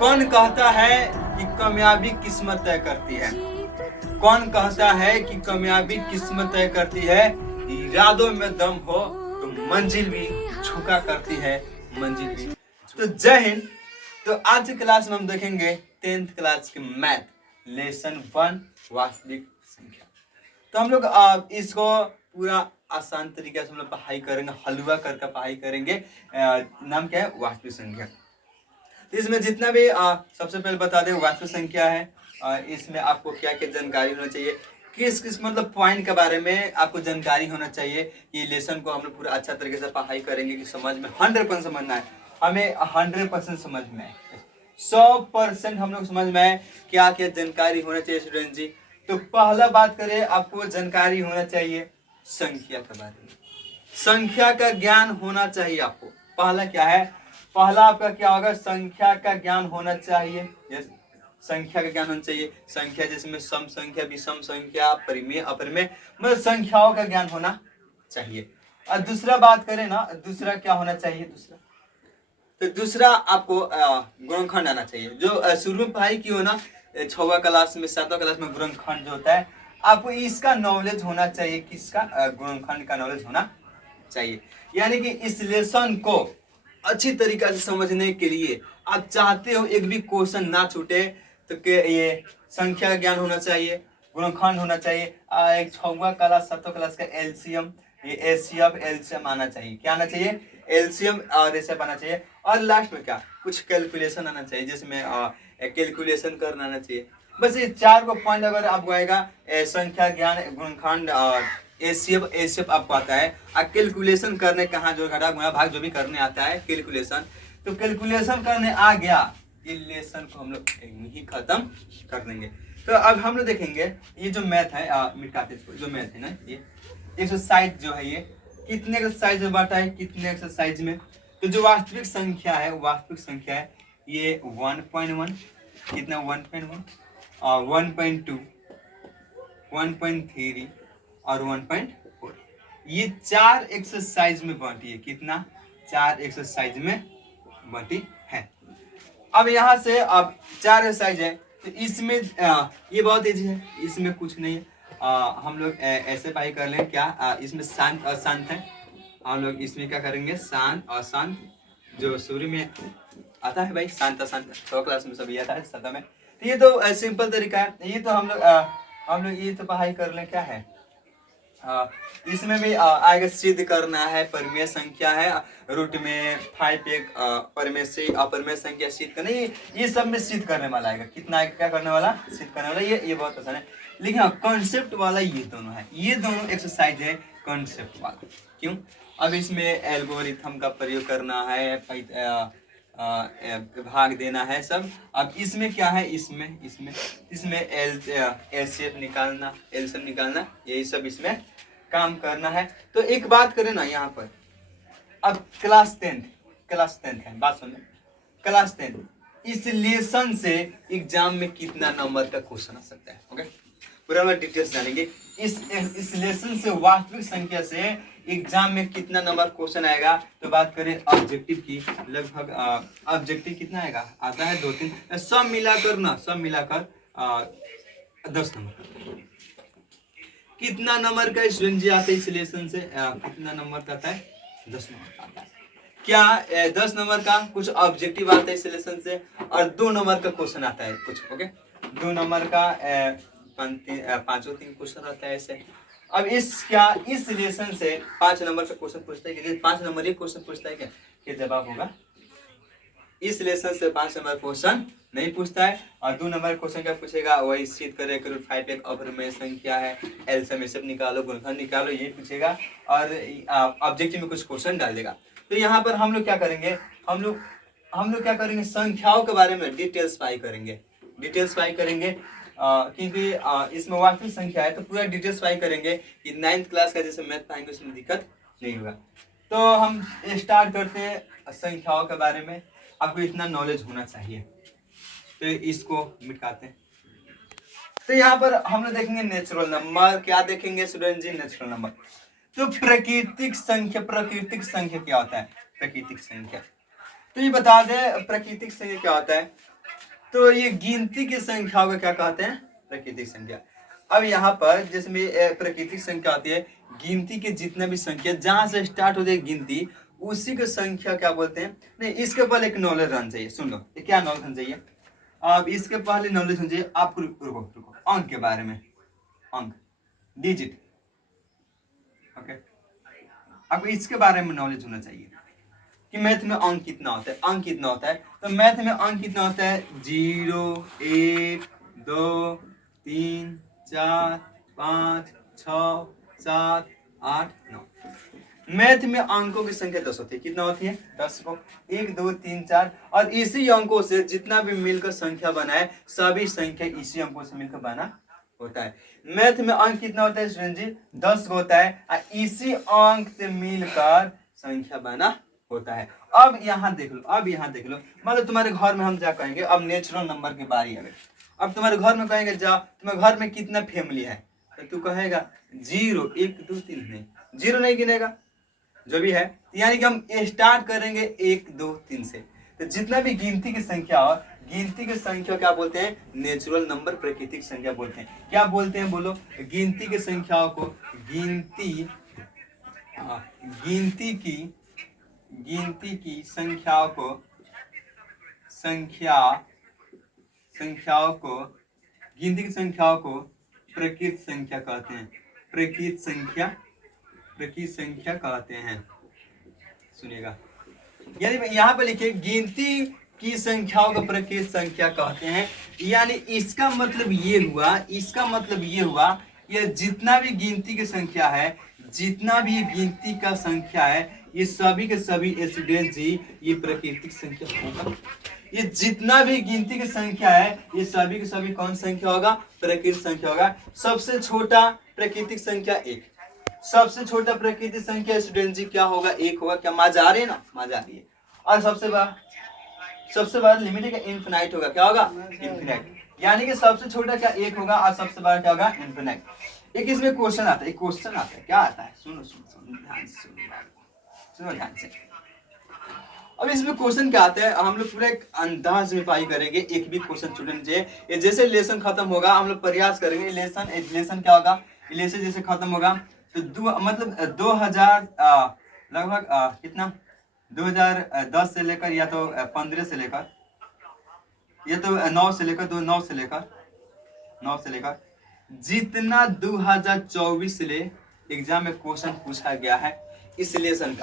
कौन कहता है कि कामयाबी किस्मत तय करती है? कौन कहता है कि कामयाबी किस्मत तय करती है? इरादों में दम हो तो मंजिल भी झुका करती है, मंजिल भी। तो जय हिंद। तो आज की क्लास में हम देखेंगे 10th क्लास के मैथ लेसन 1 वास्तविक संख्या। तो हम लोग इसको पूरा आसान तरीके से हम लोग पढ़ाई करेंगे, हलवा करके पढ़ाई करेंगे। नाम क्या है? वास्तविक संख्या। तो इसमें जितना भी सबसे पहले बता दें वास्तविक संख्या है, इसमें आपको क्या क्या जानकारी होना चाहिए, किस किस मतलब पॉइंट के बारे में आपको जानकारी होना चाहिए। ये लेसन को हम लोग पूरा अच्छा तरीके से पढ़ाई करेंगे कि समझ में 100% समझना है, हमें 100% समझ में आए, 100% हम लोग समझ में आए क्या क्या जानकारी होना चाहिए स्टूडेंट जी। तो पहला बात करें, आपको जानकारी होना चाहिए संख्या के बारे में। संख्या का ज्ञान होना चाहिए आपको। पहला क्या है? पहला आपका क्या होगा? संख्या का ज्ञान होना चाहिए। यस, संख्या का ज्ञान होना चाहिए। संख्या जिसमें सम संख्या, विषम संख्या, परिमेय, अपरिमेय, मतलब संख्याओं का ज्ञान होना चाहिए। और दूसरा बात करें ना, दूसरा क्या होना चाहिए? दूसरा आपको गुणनखंड आना चाहिए। जो शुरू में पढ़ाई की हो ना 6वां क्लास में, 7वां क्लास में गुणनखंड जो होता है, आपको इसका नॉलेज होना चाहिए। किसका? गुणनखंड का नॉलेज होना चाहिए। यानी कि इस लेसन को अच्छी तरीके से समझने के लिए आप चाहते हो एक भी क्वेश्चन ना छूटे, तो ये संख्या का ज्ञान होना चाहिए, गुणनखंड होना चाहिए, एक 6वां क्लास 7वां क्लास का एलसीएम, ये एचसीएफ एलसीएम आना चाहिए। क्या आना चाहिए? एलसीएम और एचसीएफ आना चाहिए। और लास्ट में क्या? कुछ कैलकुलेशन आना चाहिए, जिसमें कैलकुलेशन करना आना चाहिए। बस ये 4 को पॉइंट अगर आपको आएगा, संख्या ज्ञान, गुणनखंड और एचसीएफ आपको आता है। कैलकुलेशन करने कहाँ जो घटा गुणा भाग जो भी करने आता है कैलकुलेशन, तो कैलकुलेशन करने आ गया, ये लेसन को हम लोग ही खत्म कर देंगे। तो अब हम लोग देखेंगे ये जो मैथ है, मिटाते इसको, जो मैथ है ना, ये एक्सरसाइज जो है, ये कितने एक्सरसाइज में बांटा है, कितने एक्सरसाइज में। तो जो वास्तविक संख्या है, वास्तविक संख्या है ये 1.1, कितना 1.1, 1.2, 1.3 और 1.4, ये 4 एक्सरसाइज में बांटी है। कितना? 4 एक्सरसाइज में बांटी है। अब यहाँ से अब 4 एक्सरसाइज है, तो इसमें ये बहुत इजी है, इसमें कुछ नहीं है। हम लोग ऐसे पाई कर लें क्या, इसमें शांत अशांत है, हम लोग इसमें क्या करेंगे? शांत अशांत, जो शुरू में आता है भाई, शांत अशांत 6 क्लास में सभी आता है, 7 में। तो ये तो सिंपल तरीका है। ये तो हम लोग ये तो पढ़ाई कर लें। क्या है? इसमें भी आगे सिद्ध करना है, परिमेय संख्या है, रूट में 5 एक परिमेय से अपरिमेय संख्या सिद्ध करना, ये सब में सिद्ध करने वाला आएगा। कितना क्या करने वाला? सिद्ध करने वाला। ये बहुत आसान है, लेकिन कॉन्सेप्ट वाला ये दोनों है, ये दोनों एक्सरसाइज है कॉन्सेप्ट वाला। क्यों? अब इसमें एल्गोरिथम का प्रयोग करना है, भाग देना है सब। अब इसमें क्या है? इसमें एलसीएफ निकालना, एलसीएम निकालना, यही सब इसमें काम करना है। तो एक बात करें ना यहाँ पर, अब क्लास 10th है, बात सुन, क्लास 10 इस लेसन से एग्जाम में कितना नंबर का क्वेश्चन आ सकता है? ओके, पूरा हम डिटेल्स जानेंगे। इस लेसन से वास्तविक संख्या से एग्जाम में कितना नंबर क्वेश्चन आएगा। तो बात करें ऑब्जेक्टिव की, लगभग ऑब्जेक्टिव कितना आएगा? आता है 2-3, सब मिलाकर 10 नंबर। कितना नंबर का स्टूडेंट जी आता है इस लेसन से? कितना नंबर का आता है? 10 नंबर का आता है। क्या 10 नंबर का कुछ ऑब्जेक्टिव आता है इस लेसन से, और 2 नंबर का क्वेश्चन आता है कुछ। ओके, 2 नंबर का 5 क्वेश्चन आता है ऐसे। अब इस लेसन से 5 नंबर का क्वेश्चन पूछता है कि 5 नंबर ये क्वेश्चन पूछता है क्या? कि जवाब होगा इस लेसन से 5 नंबर क्वेश्चन नहीं पूछता है। और 2 नंबर क्वेश्चन क्या पूछेगा? वही सिद्ध करे कि रूट 5 एक अपरिमेय संख्या है, एलसीएम सब निकालो, गुणनखंड निकालो, ये पूछेगा। और ऑब्जेक्टिव में कुछ क्वेश्चन डाल देगा। तो यहाँ पर हम लोग क्या करेंगे? हम लोग क्या करेंगे? संख्याओं के बारे में डिटेल्स पाई करेंगे, क्योंकि इसमें वास्तविक संख्या है तो पूरा डिटेल्स पाई करेंगे कि 9th क्लास का जैसे मैथ पाएंगे उसमें दिक्कत नहीं होगा। तो हम स्टार्ट करते हैं संख्याओं के बारे में। आपको इतना नॉलेज होना चाहिए, तो इसको मिटाते हैं। तो यहाँ पर हम लोग देखेंगे नेचुरल नंबर। क्या देखेंगे स्टूडेंट जी? Natural number. तो प्राकृतिक संख्या क्या होता है? प्राकृतिक संख्या, तो ये बता दे प्राकृतिक संख्या क्या होता है। तो ये गिनती की संख्याओं को क्या कहते हैं? प्राकृतिक संख्या। अब यहाँ पर जिसमें प्राकृतिक संख्या आती है, गिनती के जितना भी संख्या जहां से स्टार्ट होती है गिनती, उसी को संख्या क्या बोलते हैं? नहीं, इसके पहले एक नॉलेज रहना चाहिए। सुन लो, ये क्या नॉलेज होना चाहिए? अब इसके पहले नॉलेज होना चाहिए आपको। रुको रुको, अंक के बारे में, अंक, डिजिट, ओके। आपको इसके बारे में नॉलेज होना चाहिए कि मैथ में अंक कितना होता है, अंक कितना होता है। तो मैथ में अंक कितना होता है? 0, 1, 2, 3, 4, 5, 6, 7, 8, 9। मैथ में अंकों की संख्या 10 होती है। कितना होती है? 10 को 1, 2, 3, 4, और इसी अंकों से जितना भी मिलकर संख्या बना है, सभी संख्या इसी अंकों से मिलकर बना होता है। मैथ में अंक कितना होता है स्टूडेंट जी? 10 होता है, और इसी अंक से मिलकर संख्या बना होता है। अब यहाँ देख लो, अब यहाँ देख लो, मतलब तुम्हारे घर में हम क्या कहेंगे, अब नेचुरल नंबर की बारी है। अब तुम्हारे घर में कहेंगे जा, तुम्हारे घर में कितना फैमिली है, तो तू कहेगा 0, 1, 2, 3। नहीं, 0 नहीं गिनेगा, जो भी है। यानी कि हम स्टार्ट करेंगे 1, 2, 3 से। तो जितना भी गिनती की संख्या हो, गिनती की संख्या क्या बोलते हैं? नेचुरल नंबर, प्राकृतिक संख्या बोलते हैं। क्या बोलते हैं बोलो? गिनती की संख्याओं को गिनती की संख्याओं को प्रकृत संख्या कहते हैं। प्रकृत संख्या कहते हैं। सुनिएगा, यानी यहाँ पे लिखिए गिनती की संख्याओं को प्रकृत संख्या कहते हैं। यानी इसका मतलब ये हुआ, ये जितना भी गिनती की संख्या है, जितना भी गिनती का संख्या है, ये सभी के सभी स्टूडेंट जी ये प्राकृतिक संख्या होगा। ये जितना भी गिनती की संख्या है, ये सभी के सभी कौन संख्या होगा? प्राकृतिक संख्या होगा। सबसे छोटा प्राकृतिक संख्या 1, सबसे छोटा प्राकृतिक संख्या स्टूडेंट जी क्या होगा? 1 होगा। क्या मजा आ रही है ना? मजा आ रही है। और सबसे बड़ा लिमिट है इनफिनाइट होगा। क्या होगा? इनफिनाइट। यानी कि सबसे छोटा क्या 1 होगा, और सबसे बड़ा क्या होगा? इनफिनाइट। एक इसमें क्वेश्चन आता है, क्या आता है? सुनो ध्यान से। अब इसमें क्वेश्चन क्या आता है, हम लोग पूरा एक अंदाज में पाई करेंगे। एक भी क्वेश्चन स्टूडेंट ये जैसे लेसन खत्म होगा, हम लोग प्रयास करेंगे। लेसन क्या होगा? लेसन जैसे खत्म होगा तो 2000 लगभग कितना 2010 से लेकर या तो 15 से लेकर या तो 9 से लेकर जितना 2024 से ले एग्जाम में क्वेश्चन पूछा गया है इस लेसन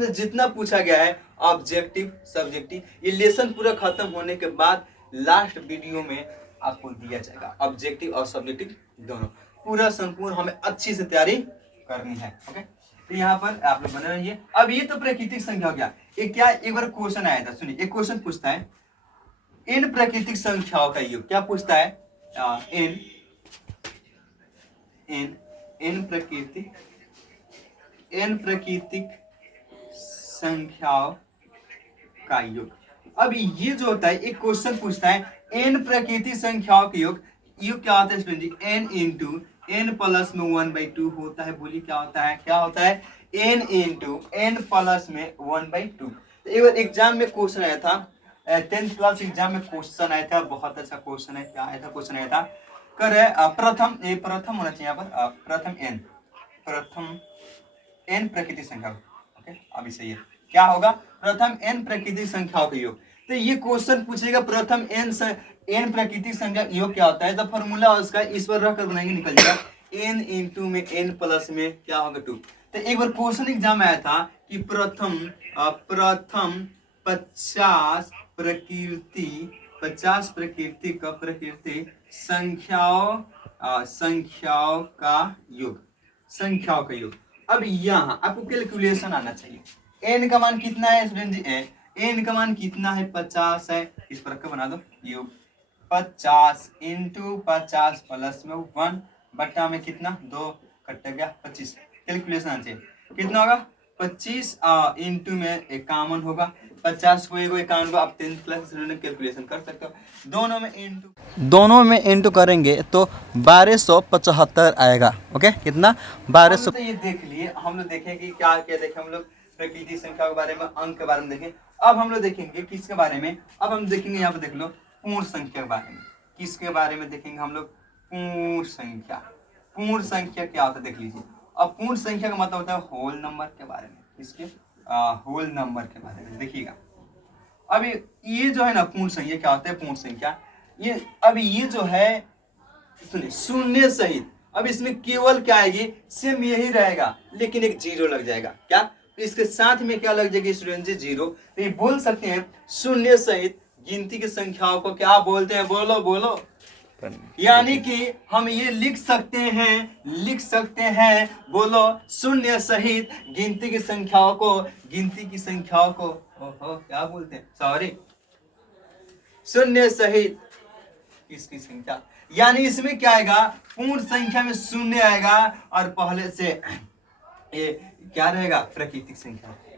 से जितना पूछा गया है, ऑब्जेक्टिव सब्जेक्टिव, ये लेसन पूरा खत्म होने के बाद लास्ट वीडियो में आपको दिया जाएगा। ऑब्जेक्टिव और सब्जेक्टिव दोनों पूरा संपूर्ण हमें अच्छी से तैयारी करनी है। ओके, तो यहाँ पर आप लोग बने रहिए। अब ये तो प्राकृतिक संख्या हो गया। एक बार क्वेश्चन आया था, सुनिए। एक क्वेश्चन पूछता है इन प्राकृतिक संख्याओं का योग। क्या पूछता है? इन प्राकृतिक संख्याओं का योग। अब ये जो होता है, एक क्वेश्चन पूछता है n प्राकृतिक संख्याओं का योग क्या होता है स्टूडेंट जी? n इंटू n प्लस में 1/2 होता है। बोलिए क्या होता है? n इंटू n प्लस में 1/2। तो एक बार एग्जाम में क्वेश्चन आया था, 10th क्लास एग्जाम में क्वेश्चन आया था, बहुत अच्छा क्वेश्चन है। क्या आया था? क्वेश्चन आया था प्रथम होना चाहिए यहाँ पर, प्रथम n प्राकृतिक संख्या। ओके, अभी सही है। क्या होगा? प्रथम n प्राकृतिक संख्याओं का योग। तो ये क्वेश्चन पूछेगा प्रथम n प्राकृतिक संख्या योग क्या होता है। तो फॉर्मूला उसका इस पर रखकर बनाएंगे, निकल जाएगा n इंटू में n प्लस में क्या होगा 2। तो एक बार क्वेश्चन एग्जाम आया था कि प्रथम 50 प्रकृति संख्याओं का योग। अब यहाँ आपको कैलकुलेशन आना चाहिए। n का मान कितना है स्टूडेंट जी? n का मान कितना है? 50 है। इस पर का बना दो योग 50 इंटू 50 प्लस में 1 बट्टा में कितना 2 कट गया 25। कैलकुलेशन आना चाहिए। कितना होगा? 25 इंटू में 51 होगा। 50 को 51 को आप 10th क्लास स्टूडेंट कैलकुलेशन कर सकते हो। दोनों में इंटू करेंगे तो 1275 आएगा। ओके, कितना? 1200। तो ये देख लिए हम लोग, देखें कि क्या देखें हम लोग प्राकृतिक संख्या के बारे में, अंक के बारे में देखें। अब हम लोग देखेंगे किसके बारे में, अब हम देखेंगे यहाँ पे देख लो पूर्ण संख्या के बारे में। किसके बारे में देखेंगे हम लोग? पूर्ण संख्या। पूर्ण संख्या क्या होता है देख लीजिए। अब पूर्ण संख्या का मतलब होता है होल नंबर के बारे में। किसके? होल नंबर के बारे में देखिएगा। अब ये जो है ना पूर्ण संख्या क्या होता है? पूर्ण संख्या ये, अब ये जो है सुनिए शून्य सहित, अब इसमें केवल क्या आएगी? सेम यही रहेगा लेकिन एक जीरो लग जाएगा। क्या इसके साथ में क्या लग जाएगी स्टूडेंट जी? जीरो। तो ये बोल सकते हैं शून्य सहित गिनती की संख्याओं को क्या बोलते हैं? बोलो बोलो। यानी कि हम ये लिख सकते हैं बोलो शून्य सहित गिनती की संख्याओं को, ओहो क्या बोलते हैं? सॉरी, शून्य सहित किसकी संख्या, यानी इसमें क्या आएगा? पूर्ण संख्या में शून्य आएगा और पहले से ये क्या रहेगा? प्राकृतिक संख्या रहेगा।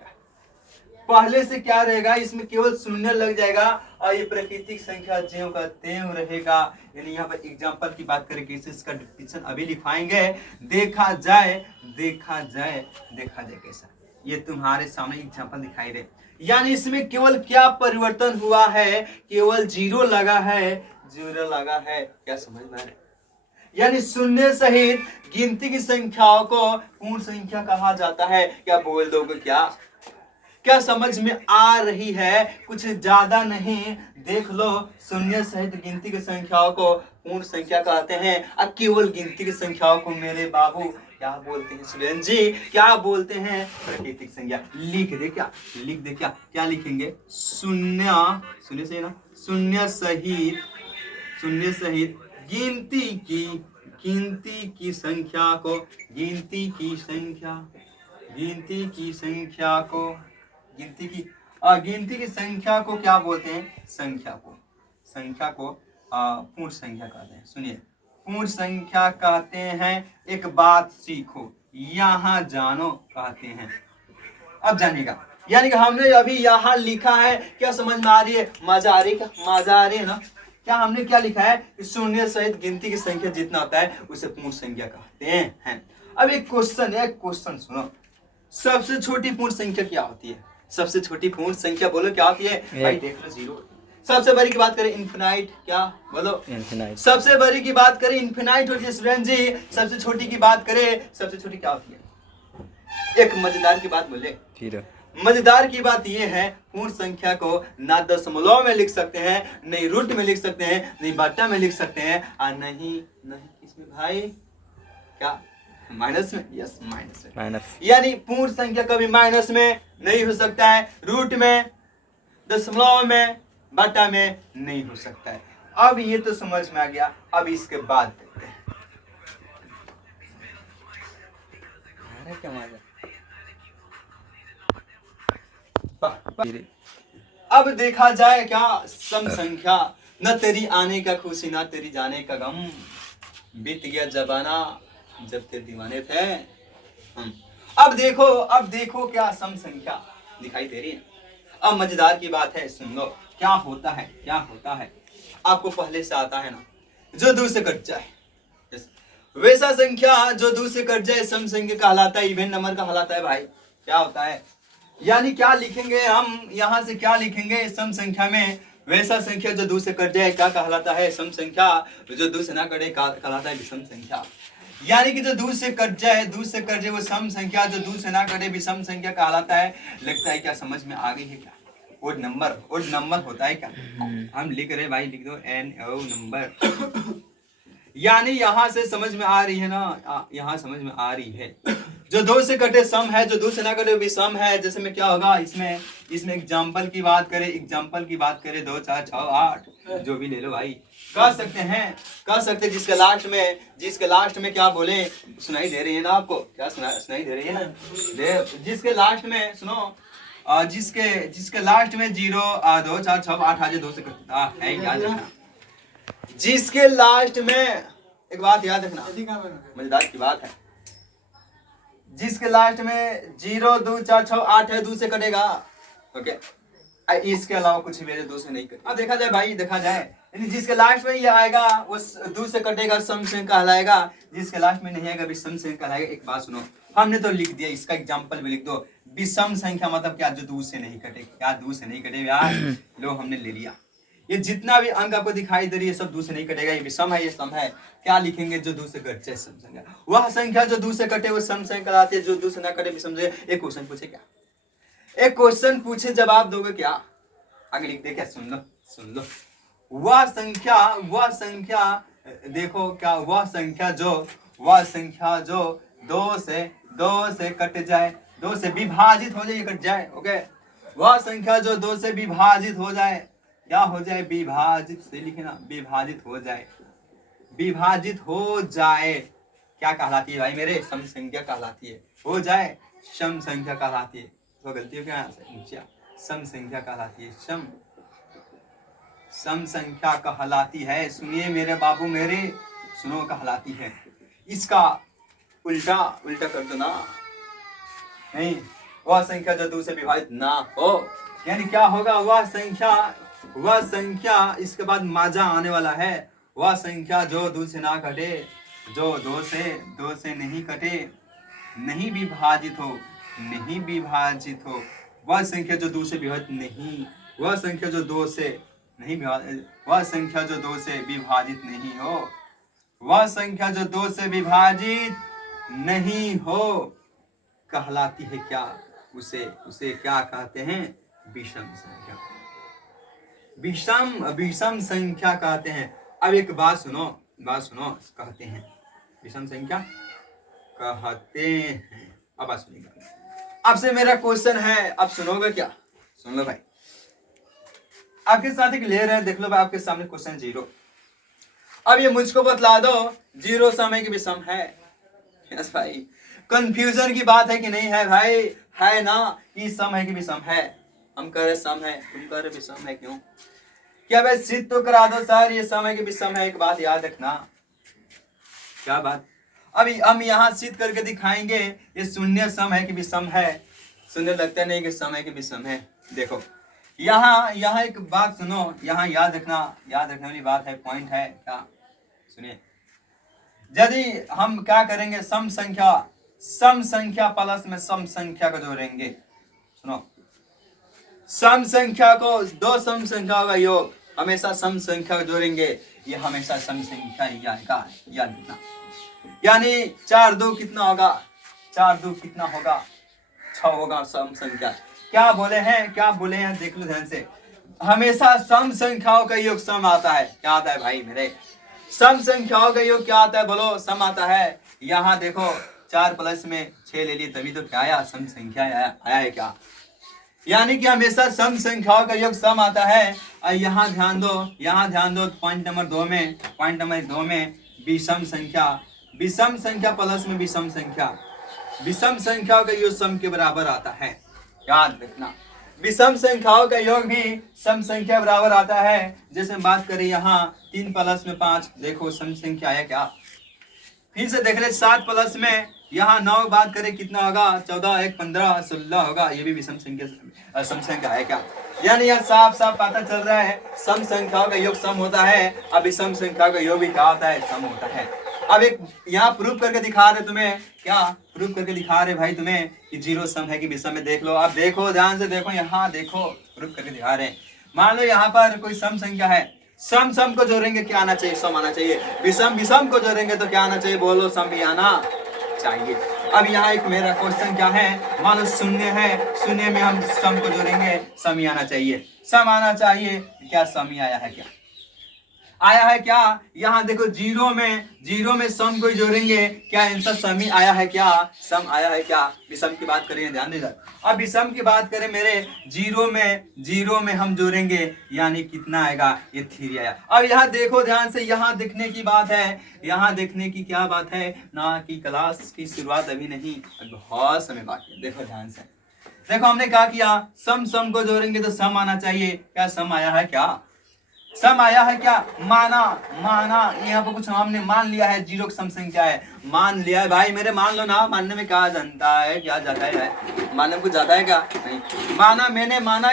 पहले से क्या रहेगा? इसमें केवल शून्य लग जाएगा और ये प्राकृतिक संख्या ज्यों का त्यों रहेगा। यानी यहाँ पर एग्जांपल की बात करें कैसे इसका डिफिनेशन अभी लिखाएंगे। देखा जाए कैसा, ये तुम्हारे सामने एग्जांपल दिखाई दे। यानी इसमें केवल क्या परिवर्तन हुआ है? केवल जीरो लगा है, क्या समझ में आ रहा है? यानी शून्य सहित गिनती की संख्याओं को पूर्ण संख्या कहा जाता है। क्या बोल दोगे? क्या समझ में आ रही है? कुछ ज्यादा नहीं, देख लो शून्य सहित गिनती की संख्याओं को पूर्ण संख्या कहते हैं और केवल गिनती की संख्याओं को मेरे बाबू क्या बोलते हैं स्टूडेंट जी? क्या बोलते हैं? प्राकृतिक संख्या। लिख दे क्या लिखेंगे? शून्य से ना, शून्य सहित गिनती की संख्या को, गिनती की संख्या को क्या बोलते हैं? संख्या को पूर्ण संख्या कहते हैं। सुनिए, पूर्ण संख्या कहते हैं एक बात सीखो, यहाँ जानो कहते हैं। अब जानिएगा, यानी कि हमने अभी यहाँ लिखा है, क्या समझ में आ रही है? मजा आ रही है ना? क्या हमने क्या लिखा है? शून्य सहित गिनती की संख्या जितना होता है उसे पूर्ण संख्या कहते हैं। अब एक क्वेश्चन सुनो, सबसे छोटी पूर्ण संख्या क्या होती है? सबसे छोटी पूर्ण संख्या बोलो क्या होती है? भाई देख लो, जीरो। सबसे बड़ी की बात करें इन्फिनाइट, क्या बोलो? इन्फिनाइट। सबसे बड़ी की बात करें इन्फिनाइट होती है स्टूडेंट जी। सबसे छोटी की बात करें, सबसे छोटी क्या होती है? एक मजेदार की बात बोले, मजेदार की बात यह है पूर्ण संख्या को ना दशमलव में लिख सकते हैं, नहीं रूट में लिख सकते हैं, नहीं बट्टा में लिख सकते हैं और नहीं किसमें भाई? क्या माइनस में? Yes, minus. यानी पूर्ण संख्या कभी माइनस में नहीं हो सकता है, रूट में, दशमलव में, बट्टा में नहीं हो सकता है। अब ये तो समझ में आ गया। अब इसके बाद देखते हैं क्या मजा। अब देखा जाए क्या सम संख्या, न तेरी आने का खुशी ना तेरी जाने का गम, बीत गया जमाना जब तेरे दीवाने थे हम। अब देखो क्या सम संख्या दिखाई दे रही है। अब मजेदार की बात है, सुन लो क्या होता है। आपको पहले से आता है ना, जो दूर से कट जाए वैसा संख्या जो दूर से कट जाए सम संख्या कहलाता है, इवन नंबर कहलाता है। भाई क्या होता है? यानी क्या लिखेंगे हम यहाँ से? क्या लिखेंगे? सम संख्या में वैसा संख्या जो दूर से कट जाए क्या कहलाता है? सम संख्या। जो दूर से ना कटे कहलाता है विषम संख्या। यानी कि जो दूर से कट जाए वो सम संख्या, जो दूर से ना कटे विषम संख्या कहलाता है। लगता है क्या समझ में आ गई है? क्या ओड नंबर होता है क्या? हम लिख रहे भाई, लिख दो NO नंबर। यानी यहाँ से समझ में आ रही है ना? यहाँ समझ में आ रही है। जो दो से कटे सम है, जो दो से ना कटे भी सम है। जैसे में क्या होगा इसमें एग्जांपल की बात करें 2 4 6 8 जो भी ले लो भाई, कह सकते जिसके लास्ट में क्या बोले? सुनाई दे रही है ना आपको? क्या सुनाई दे रही है ना? जिसके लास्ट में सुनो, जिसके लास्ट में 0 2 4 6 8 आ जाए, 2 से कटता है, याद रखना। जिसके लास्ट में, एक बात याद रखना, मजेदार की बात है, जिसके लास्ट में 0 2 4 6 8 है, 2 से कटेगा। ओके, इसके अलावा कुछ भी 2 से नहीं कटेगा। अब देखा जाए यानी जिसके लास्ट में ये आएगा वो दो से कटेगा, सम संख्या कहलाएगा। जिसके लास्ट में नहीं आएगा विषम संख्या कहलाएगा। एक बात सुनो, हमने तो लिख दिया, इसका एग्जांपल भी लिख दो। विषम संख्या मतलब क्या, जो दो से नहीं कटे। क्या दो से नहीं कटे यार? लो हमने ले लिया। ये जितना भी अंक आपको दिखाई दे रही है सब दो से नहीं कटेगा। ये विषम है, ये सम है। क्या लिखेंगे? जो दो से कट जाए सम संख्या। वह संख्या जो दो से कटे वो सम संख्या कहलाती है, जो दो से ना कटे विषम संख्या। एक क्वेश्चन पूछे क्या? एक क्वेश्चन पूछे, जवाब दोगे क्या? आगे लिख दे क्या? सुन लो सुन लो। वह संख्या देखो क्या, वह संख्या जो दो से कट जाए, दो से विभाजित हो जाए, कट जाए। ओके, वह संख्या जो दो से विभाजित हो जाए, क्या हो जाए? विभाजित से लिखना, विभाजित हो जाए। विभाजित हो जाए क्या कहलाती है भाई मेरे? सम संख्या कहलाती है। हो जाए सम संख्या कहलाती है। तो गलती हो क्या यहाँ से? सम संख्या कहलाती है। सम संख्या कहलाती है। सुनिए मेरे बाबू मेरे, सुनो, कहलाती है। इसका उल्टा कर दो ना। नहीं, वह संख्या जो दो से विभाजित ना हो, यानी क्या होगा? वह संख्या इसके बाद माजा आने वाला है। वह संख्या जो दो से ना कटे, जो दो से नहीं कटे, नहीं विभाजित हो। वह संख्या जो दो से विभाजित नहीं, वह संख्या जो दो से नहीं विभाजित, वह संख्या जो दो से विभाजित नहीं हो, वह संख्या जो दो से विभाजित नहीं हो कहलाती है क्या? उसे क्या कहते हैं? विषम संख्या। विषम संख्या कहते हैं। अब एक बात सुनो, कहते हैं विषम संख्या कहते हैं। अब बात सुनिएगा, आपसे मेरा क्वेश्चन है, अब सुनोगे क्या? सुन लो भाई, आपके साथ एक ले रहे हैं, देख लो भाई, आपके सामने क्वेश्चन 0। अब ये मुझको बतला दो, 0 सम है कि विषम है? यस भाई, कंफ्यूजन की बात है कि नहीं है भाई? है ना, कि सम है कि विषम है? हम कह रहे सम है, तुम कह रहे विषम है। क्यों? क्या भाई सिद्ध तो करा दो सर, ये सम है कि विषम है। एक बात याद रखना। क्या बात? अभी हम यहाँ सिद्ध करके दिखाएंगे ये शून्य सम है कि विषम है। शून्य लगता नहीं कि सम है कि विषम है। देखो यहाँ एक बात सुनो, यहाँ याद रखने वाली बात है, पॉइंट है। क्या? सुनिए, यदि हम क्या करेंगे, सम संख्या प्लस में सम संख्या को जोड़ेंगे। सुनो, सम संख्या को, दो सम संख्या का योग हमेशा सम संख्या को जोड़ेंगे, ये हमेशा सम संख्या ही आएगा। याद रखना। यानी 4 2 कितना होगा? 4 2 कितना होगा? 6 होगा सम संख्या। क्या बोले हैं? देख लो ध्यान से। हमेशा सम संख्याओं का योग सम आता है। क्या आता है भाई मेरे? सम संख्याओं का योग क्या आता है? बोलो, सम आता है। यहाँ देखो 4 प्लस में 6 ले लिए, तभी तो क्या आया? सम संख्या आया है। क्या? यानी कि हमेशा सम संख्याओं का योग सम आता है। और यहाँ ध्यान दो पॉइंट नंबर 2 में विषम संख्या प्लस में विषम संख्याओं का योग सम के बराबर आता है। याद रखना, विषम संख्याओं का योग भी सम संख्या बराबर आता है। जैसे बात करें यहाँ 3 प्लस में 5, देखो सम संख्या आया क्या? फिर से देख रहे 7 प्लस में यहाँ 9 बात करें कितना होगा? 14 1 15 16 होगा। ये भी विषम संख्या सम संख्या है क्या? यानी यह साफ पता चल रहा है सम संख्याओं का योग सम होता है। अब विषम संख्या का योग भी क्या होता है? सम होता है। अब एक यहाँ प्रूफ करके दिखा रहे तुम्हें। क्या प्रूफ करके दिखा रहे भाई तुम्हें कि 0 सम है कि विषम है? देख लो, अब देखो ध्यान से देखो, यहाँ देखो प्रूफ करके दिखा रहे हैं। मान लो यहाँ पर कोई सम संख्या है, सम को जोड़ेंगे क्या आना चाहिए? सम आना चाहिए। विषम को जोड़ेंगे तो क्या आना चाहिए? बोलो, सम भी आना चाहिए। अब यहाँ एक मेरा क्वेश्चन क्या है? मान लो 0 है, 0 में हम सम को जोड़ेंगे, सम ही आना चाहिए। सम आना चाहिए, क्या सम ही आया है? क्या आया है? क्या यहाँ देखो 0 में सम को जोड़ेंगे, क्या आंसर सम ही आया है? क्या सम आया है? क्या विषम की बात करें, ध्यान दीजिए। अब विषम की बात करें मेरे, 0 में हम जोड़ेंगे, यानी कितना आएगा? ये 3 आया। अब यहाँ देखो ध्यान से, यहाँ देखने की बात है, यहाँ देखने की क्या बात है ना, कि क्लास की शुरुआत अभी नहीं, बहुत समय बाकी है। देखो ध्यान से देखो, हमने क्या किया? सम को जोड़ेंगे तो सम आना चाहिए। क्या सम आया है? क्या सम आया है क्या, माना, माना, यहाँ पर कुछ हमने मान लिया है, जीरो की सम संख्या है, मान लिया है भाई मेरे, मान लो ना, मानने में क्या जानता है, क्या जाता है, मानने में कुछ जाता है क्या, नहीं। माना, मैंने माना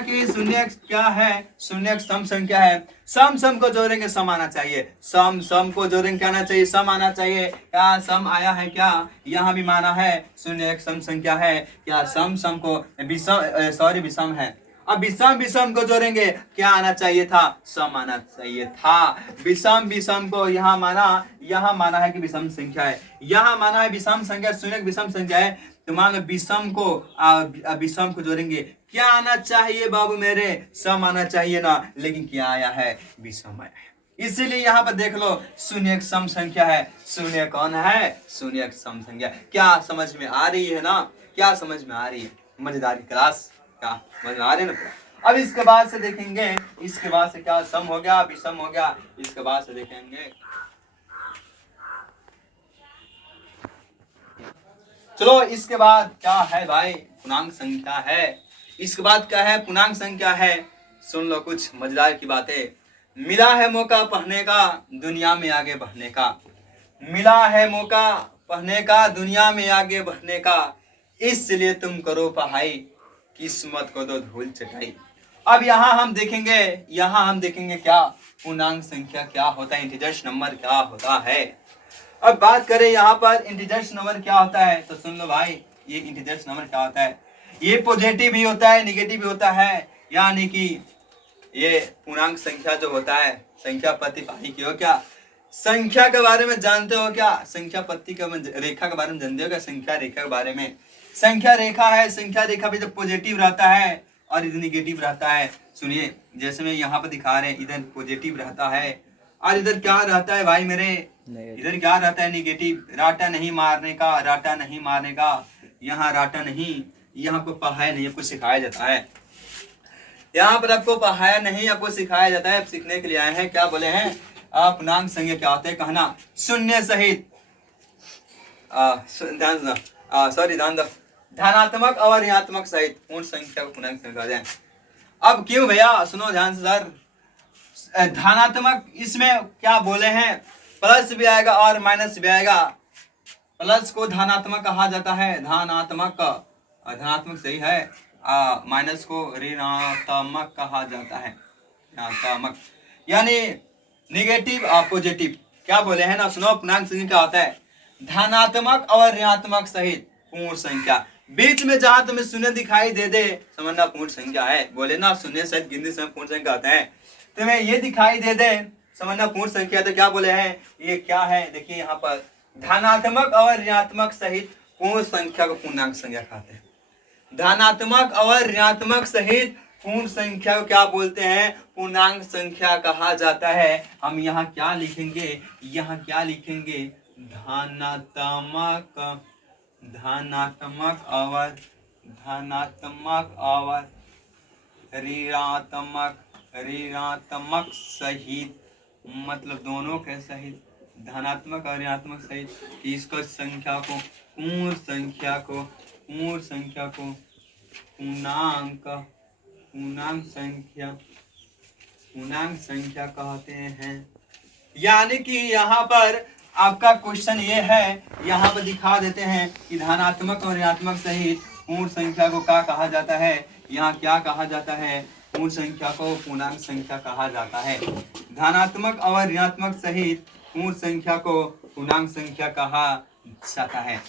कि शून्य क्या है, शून्य सम संख्या है, सम सम को जोड़ेंगे सम आना चाहिए, सम सम को जोड़ेंगे क्या आना चाहिए, सम आना चाहिए, क्या सम आया है क्या, यहाँ भी माना है शून्य एक सम संख्या है, क्या सम सम को विषम, सॉरी विषम है, अब विषम विषम को जोड़ेंगे क्या आना चाहिए था, सम आना चाहिए था, विषम विषम को यहाँ माना है कि विषम संख्या है, यहाँ माना है विषम संख्या, शून्य विषम संख्या है, तो मान लो विषम को जोड़ेंगे क्या आना चाहिए बाबू मेरे, सम आना चाहिए ना, लेकिन क्या आया है, विषम आया है, इसीलिए यहाँ पर देख लो शून्य एक सम संख्या है, शून्य कौन है, शून्य एक सम संख्या, क्या समझ में आ रही है ना, क्या समझ में आ रही है, मजेदार क्लास, क्या समझ में आ रही है ना। अब इसके बाद से देखेंगे, इसके बाद से क्या, सम हो गया, विषम हो गया, इसके बाद से देखेंगे, चलो इसके बाद क्या है भाई, पूर्णांक संख्या है, इसके बाद क्या है, पूर्णांक संख्या है, सुन लो कुछ मजेदार की बातें। मिला है मौका पढ़ने का, दुनिया में आगे बढ़ने का, मिला है मौका पढ़ने का, दुनिया में आगे बढ़ने का, इसलिए तुम करो पढ़ाई, किस्मत को दो धूल चटाई। अब यहाँ हम देखेंगे क्या, पूर्णांक संख्या क्या होता है, इंटीजर्स नंबर क्या होता है। अब बात करें यहाँ पर इंटीजर्स नंबर क्या होता है, तो सुन लो भाई, ये इंटीजर्स नंबर क्या होता है, ये पॉजिटिव भी होता है, नेगेटिव भी होता है, यानी कि ये पूर्णांक संख्या जो होता है, संख्या पत्ती पाई की हो क्या, संख्या के बारे में जानते हो क्या, संख्या पत्ती का रेखा के बारे में जानते हो क्या, संख्या रेखा के बारे में, संख्या रेखा है, संख्या रेखा भी जब पॉजिटिव रहता है और इधर निगेटिव रहता है, सुनिए जैसे मैं यहाँ पर दिखा रहे हैं, इधर पॉजिटिव रहता है और इधर क्या रहता है भाई मेरे, इधर क्या रहता है, निगेटिव, राटा नहीं मारने का, राटा नहीं मारने का, यहाँ राटा नहीं, यहाँ पर पढ़ाया नहीं, आपको सिखाया जाता है, यहाँ पर आपको पढ़ाया नहीं, आपको सिखाया जाता है, आप सीखने के लिए आए हैं, क्या बोले हैं, पूर्णांक संख्या क्या होते हैं, कहना शून्य सहित, ध्यान दो, धनात्मक और ऋणात्मक सहित पूर्ण संख्या को पूर्णांक संख्या कहते हैं। अब क्यों भैया, सुनो ध्यान से सर, धनात्मक इसमें क्या बोले हैं, प्लस भी आएगा और माइनस भी आएगा, प्लस को धनात्मक कहा जाता है, धनात्मक सही है, माइनस को ऋणात्मक कहा जाता है, ऋणात्मक यानी निगेटिव और पॉजिटिव, क्या बोले हैं ना, सुनो पूर्णांक संख्या क्या होता है, धनात्मक और ऋणात्मक सहित पूर्ण संख्या, बीच में जहां तुम्हें शून्य दिखाई दे दे समझना पूर्ण संख्या है, बोले ना शून्य सहित गिनती समय पूर्ण संख्या आता है, तुम्हें ये दिखाई दे दे समझना पूर्ण संख्या, तो क्या बोले हैं, ये क्या है, देखिए यहाँ पर धनात्मक और ऋणात्मक सहित पूर्ण संख्या को पूर्णांक संख्या कहते हैं, धनात्मक और ऋणात्मक सहित पूर्ण संख्या को क्या बोलते हैं, पूर्णांक संख्या कहा जाता है। हम यहाँ क्या लिखेंगे, धनात्मक और ऋणात्मक सहित, मतलब दोनों के सहित, धनात्मक और ऋणात्मक सहित, इसको संख्या को पूर्ण संख्या को पूर्णांक संख्या कहते हैं। यानी कि यहाँ पर आपका क्वेश्चन ये है, यहाँ पर दिखा देते हैं कि धनात्मक और ऋणात्मक सहित पूर्ण संख्या को क्या कहा जाता है, यहाँ क्या कहा जाता है, पूर्ण संख्या को पूर्णांक संख्या कहा जाता है, धनात्मक और ऋणात्मक सहित पूर्ण संख्या को पूर्णांक संख्या कहा जाता है।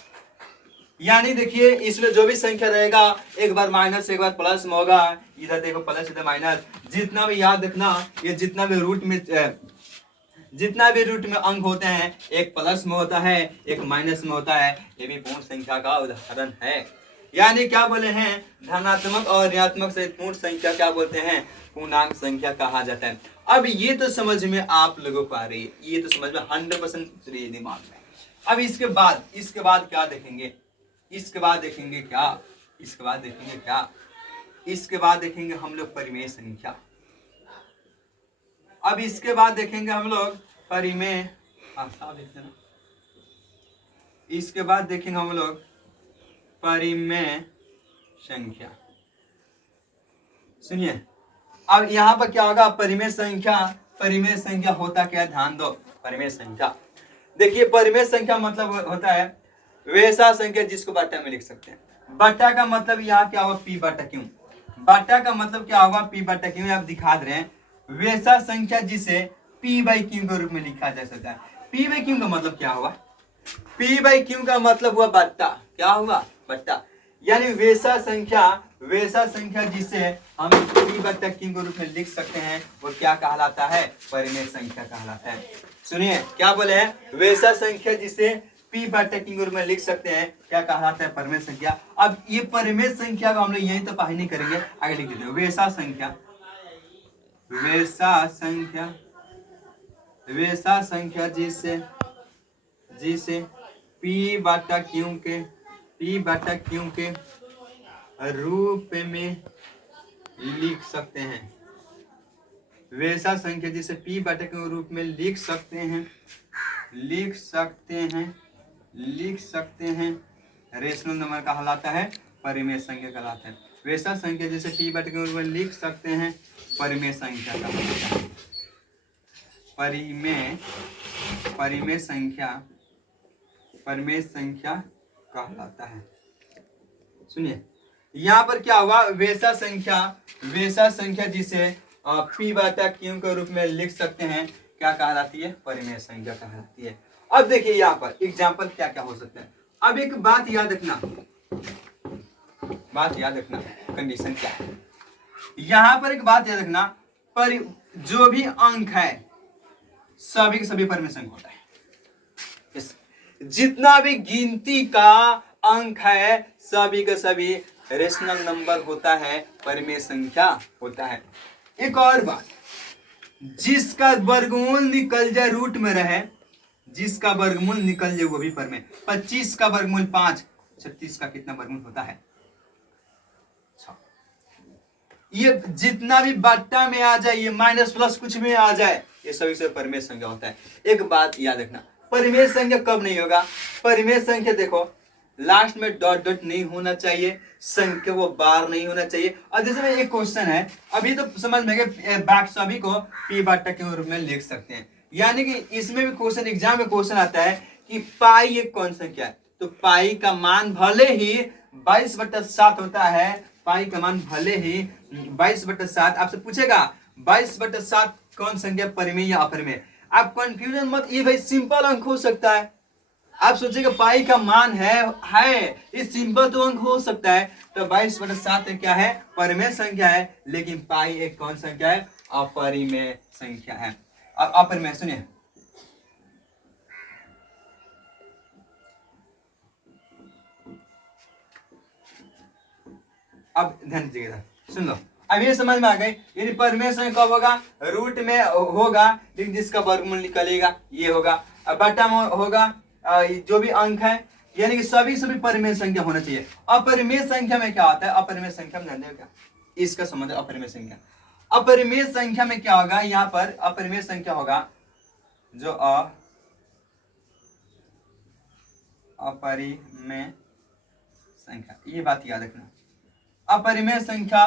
यानी देखिए इसमें जो भी संख्या रहेगा, एक बार माइनस एक बार प्लस में होगा, इधर देखो प्लस इधर माइनस, जितना भी याद रखना, ये जितना भी रूट में अंक होते हैं, एक प्लस में होता है एक माइनस में होता है, ये भी पूर्ण संख्या का उदाहरण है। यानी क्या बोले हैं, धनात्मक और ऋणात्मक से पूर्ण संख्या क्या बोलते हैं, पूर्णांक संख्या कहा जाता है। अब ये तो समझ में आप लोगों को आ रही है, ये तो समझ में 100% दिमाग में। अब इसके बाद क्या देखेंगे, इसके बाद देखेंगे हम लोग परिमेय संख्या। अब इसके बाद देखेंगे हम लोग परिमेय, इसके बाद देखेंगे हम लोग परिमेय संख्या। सुनिए अब यहाँ पर क्या होगा, परिमेय संख्या। परिमेय संख्या होता क्या है, ध्यान दो। परिमेय संख्या, देखिए परिमेय संख्या मतलब होता है वैसा संख्या जिसको बट्टा में लिख सकते हैं। बट्टा का मतलब यहाँ क्या होगा, पी बट्टा क्यों। बट्टा का मतलब क्या होगा, पी बट्टा क्यों। आप दिखा दे रहे हैं वैसा संख्या जिसे पी बाई क्यू के रूप में लिखा जा सकता है। पी बाई क्यू का मतलब क्या हुआ, पी बाई क्यू का मतलब हुआ बट्टा। क्या हुआ, बट्टा। यानी वैसा संख्या जिसे हम पी बट्टा क्यू के रूप में लिख सकते हैं वो क्या कहलाता है, परिमेय संख्या कहलाता है। सुनिए क्या बोले हैं, वैसा संख्या जिसे पी बट्टा क्यू के रूप में लिख सकते हैं क्या कहलाता है, परिमेय संख्या। अब ये परिमेय संख्या को हम लोग यही तो पढ़ाई नहीं करेंगे, आगे लिख देते हैं वैसा संख्या जिसे पी बट्टा क्यू के रूप में लिख सकते हैं। वैसा संख्या जिसे पी बट्टा के रूप में लिख सकते हैं रेशनल नंबर कहलाता है, परिमेय संख्या कहलाता है। वैसा संख्या जिसे पी बट्टा के रूप में लिख सकते हैं परिमेय संख्या कहलाता है। परिमेय संख्या कहलाता है। सुनिए यहाँ पर क्या हुआ, वैसा संख्या जिसे पी बट्टा क्यू के रूप में लिख सकते हैं क्या कहलाती है, परिमेय संख्या कहलाती है। अब देखिए यहाँ पर एग्जाम्पल क्या क्या हो सकता है। अब एक बात याद रखना, कंडीशन क्या है यहाँ पर, एक बात याद रखना, पर जो भी अंक है सभी के सभी परिमेय संख्या होता है। जितना भी गिनती का अंक है सभी का सभी रेशनल नंबर होता है, परिमेय संख्या होता है। एक और बात, जिसका वर्गमूल निकल जाए रूट में रहे, जिसका वर्गमूल निकल जाए वो भी परिमेय। 25 का वर्गमूल 5, 36 का कितना वर्गमूल होता है, 6। ये जितना भी बट्टा में आ जाए, ये माइनस प्लस कुछ में आ जाए, ये सभी से परिमेय संख्या होता है। एक बात याद रखना, परिमेय संख्या कब नहीं होगा, परिमेय संख्या देखो लास्ट में डॉट डॉट नहीं होना चाहिए, संख्या वो बार नहीं होना चाहिए। और जैसे में एक क्वेश्चन है, अभी तो समझ में गए सभी को पी बट्टा के रूप में लिख सकते हैं। यानी कि इसमें भी क्वेश्चन, एग्जाम में क्वेश्चन आता है कि पाई एक कौन संख्या है, तो पाई का मान भले ही 22/7 होता है, पाई का मान भले ही 22/7, आपसे पूछेगा 22/7 कौन संख्या, परिमेय या अपरिमेय। आप कंफ्यूजन मत, ये भाई सिंपल अंक हो सकता है। आप सोचेगा पाई का मान है इस सिंपल तो अंक हो सकता है, तो 22/7 क्या है, परिमेय संख्या है। लेकिन पाई एक कौन संख्या है, अपरिमेय संख्या है। अब अपरिमेय सुनिए, अब ध्यान दीजिएगा, सुन लो। अब ये समझ में आ गई, यदि परिमेय संख्या कब होगा, रूट में होगा लेकिन जिसका वर्गमूल निकलेगा ये होगा। अब बट्टा में होगा जो भी अंक है, यानी कि सभी परिमेय संख्या होना चाहिए। अपरिमेय संख्या में क्या होता है, अपरिमेय संख्या में ध्यान देगा, इसका संबंध है अपरिमेय संख्या। अपरिमेय संख्या में क्या होगा, यहाँ पर अपरिमेय संख्या होगा जो अपरिमेय संख्या, ये बात याद रखना। अपरिमेय संख्या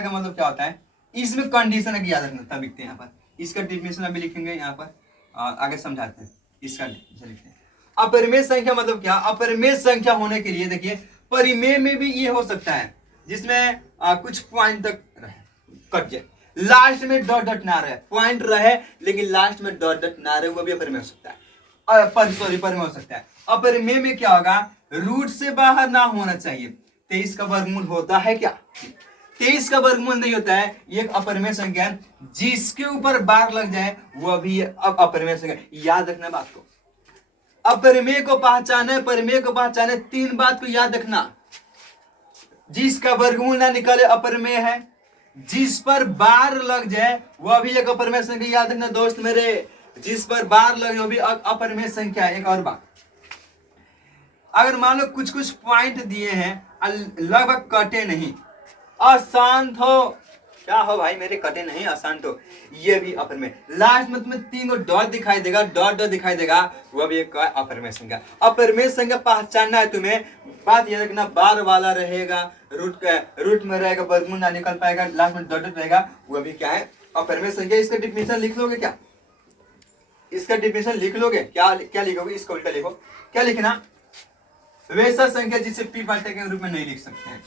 का मतलब क्या होता है, इसमें कंडीशन है कि याद रखना, तब लिखते हैं यहाँ पर। इसका डेफिनेशन अभी लिखेंगे यहाँ पर, आगे समझाते हैं। इसका लिखते हैं अपरिमेय संख्या मतलब क्या। अपरिमेय संख्या होने के लिए देखिए, परिमेय में भी ये हो सकता है जिसमें कुछ पॉइंट तक रहे, कट जाए, लास्ट में डॉट डॉट ना रहे, पॉइंट रहे लेकिन लास्ट में डॉट डॉट ना रहे, वो भी अपरिमेय हो सकता है, परिमेय हो सकता है। अपरिमेय में क्या होगा, रूट से बाहर ना होना चाहिए। 23 का वर्गमूल होता है क्या, 23 का वर्गमूल नहीं होता है, ये एक अपरिमेय संख्या है। जिसके ऊपर बार लग जाए वो भी अपरिमेय संख्या। याद रखना बात को, अपरिमेय को पहचाने, परिमेय को पहचाने, 3 बात को याद रखना। जिसका वर्गमूल ना निकले अपरिमेय है, जिस पर बार लग जाए वह भी एक अपरिमेय संख्या। याद रखना दोस्त मेरे, जिस पर बार लगे वो भी अपरिमेय संख्या है। एक और बात, अगर मान लो कुछ पॉइंट दिए हैं लगभग कटे नहीं, अशांत हो, क्या हो भाई मेरे कटे नहीं आसान। तो ये भी अफर्मेशन। लास्ट में तुम्हें 3 डॉट दिखाई देगा, डॉट दिखाई देगा, वो भी एक अफर्मेशन का। अफर्मेशन का पहचानना है तुम्हें। बात ये रखना, बार वाला रहेगा, रूट में रहेगा, वर्गमूल ना निकल पाएगा, लास्ट में डॉट रहेगा, वो भी क्या है अफर्मेशन। क्या इसका डिफिनेशन लिख लोगे? क्या इसका डिफिनेशन लिख लोगे? क्या लिखोगे? इसको उल्टा लिखो। क्या लिखना? वैसा संख्या जिसे पी बाटे के रूप में नहीं लिख सकते हैं।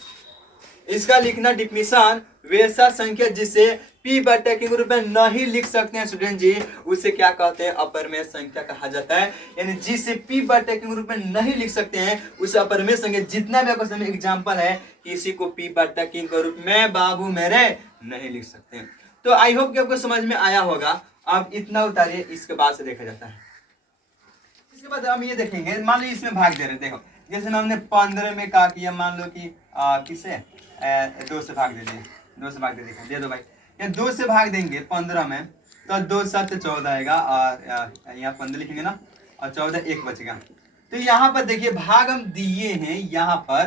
इसका लिखना डिफिनेशन, वैसा संख्या जिसे पी बाटे के रूप में नहीं लिख सकते हैं स्टूडेंट जी, उसे क्या कहते हैं? अपरमेय संख्या कहा जाता है। यानी जिसे पी बाटे के रूप में नहीं लिख सकते हैं उसे अपरमेय संख्या। जितना भी आपको समय एग्जांपल है, किसी को पी बाटे के रूप में बाबू मेरे नहीं लिख सकते हैं। तो आई होप कि आपको समझ में आया होगा। आप इतना उतारिए, इसके बाद से देखा जाता है। इसके बाद हम ये देखेंगे, मान लो इसमें भाग दे रहे, देखो जैसे हमने 15 में क्या किया, मान लो कि किसे 2 से भाग दे दिए, 2 से भाग दे दो भाई। ये 2 से भाग देंगे 15 में, तो 2 7 14 आएगा, और यहाँ 15 लिखेंगे ना, और 14 1 बचेगा। तो यहाँ पर देखिए भाग हम दिए हैं यहाँ पर।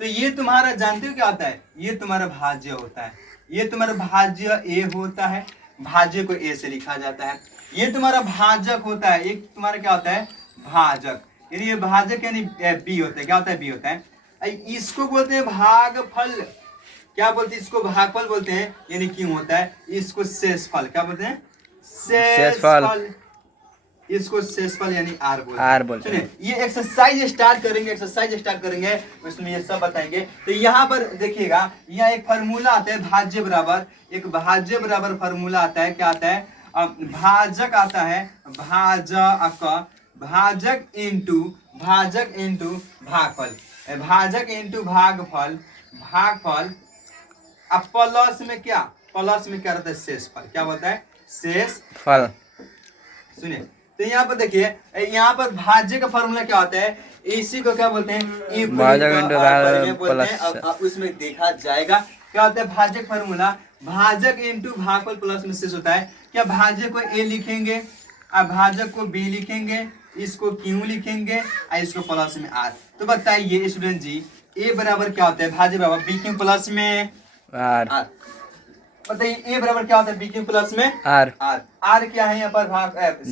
तो ये तुम्हारा जानते हो क्या होता है? ये तुम्हारा भाज्य होता है। ये तुम्हारा भाज्य ए होता है, भाज्य को ए से लिखा जाता है। ये तुम्हारा भाजक होता है, एक तुम्हारा क्या होता है? भाजक। यानी ये भाजक यानी बी होता है। क्या होता है? बी होता है। इसको बोलते हैं भागफल। क्या बोलते हैं? इसको भागफल बोलते हैं। यानी क्यों होता है? इसको शेषफल। क्या बोलते हैं? शेषफल। इसको शेषफल यानी आर बोलते हैं। ये एक्सरसाइज स्टार्ट करेंगे, उसमें ये सब बताएंगे। तो यहाँ पर देखिएगा, यहाँ एक फार्मूला आता है भाज्य बराबर, एक भाज्य बराबर फार्मूला आता है। क्या आता है? भाजक आता है, भाजक इंटू भागफल, भाजक इंटू भागफल, अब प्लस में क्या रहता है? शेषफल। क्या बोलता है? शेषफल। सुनिए, तो यहाँ पर देखिए, यहाँ पर भाज्य का फॉर्मूला क्या होता है? इसी को क्या बोलते हैं? उसमें देखा जाएगा क्या होता है भाजक फॉर्मूला। भाजक इंटू भागफल प्लस में शेष होता है। क्या भाजक को ए लिखेंगे, अब भाजक को बी लिखेंगे, इसको क्यों लिखेंगे, और इसको प्लस में आर। तो बताइए स्टूडेंट जी, ए बराबर क्या होता है? भाज्य बराबर बी क्यों प्लस में आर। बताइए ए बराबर क्या होता है? बी क्यों प्लस में आर। आर क्या है यहाँ पर?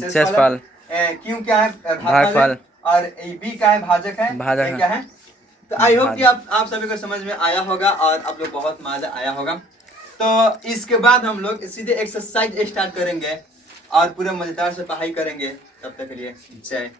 शेषफल। क्यों क्या है? भागफल। और बी क्या है? भाजक है। क्या है? तो आई होप कि आप सभी को समझ में आया होगा और आप लोग बहुत मजा आया होगा। तो इसके बाद हम लोग सीधे एक्सरसाइज स्टार्ट करेंगे और पूरा मजेदार से पढ़ाई करेंगे। तब तक के लिए जय